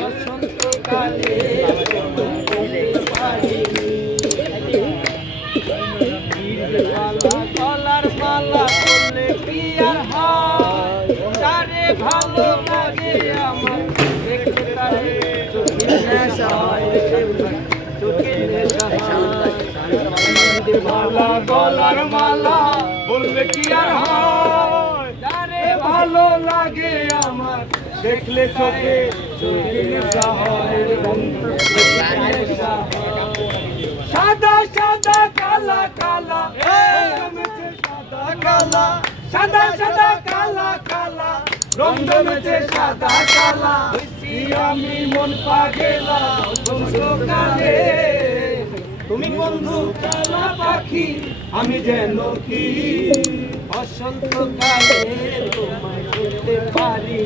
বসন্তকালে গলার মালা করলে কি আর হয়, তারে ভালো লাগে আমার দেখতে, তারে চোখের নেশা হয়, চোখের নেশা হয়। মালা গলার মালা বললে কি আর হয়, তারে ভালো লাগে আমার দেখলে চোখে চোখের নেশা হয়। সাদা সাদা কালা কালা সাদা কালা, সাদা সাদা কালা কালা রং জমেছে সাদা কালা। আমি মন পাগেলা বসন্তকালে, তুমি বন্ধু কালা পাখি আমি যেন কি বসন্তকালে তোমায় করতে পারি।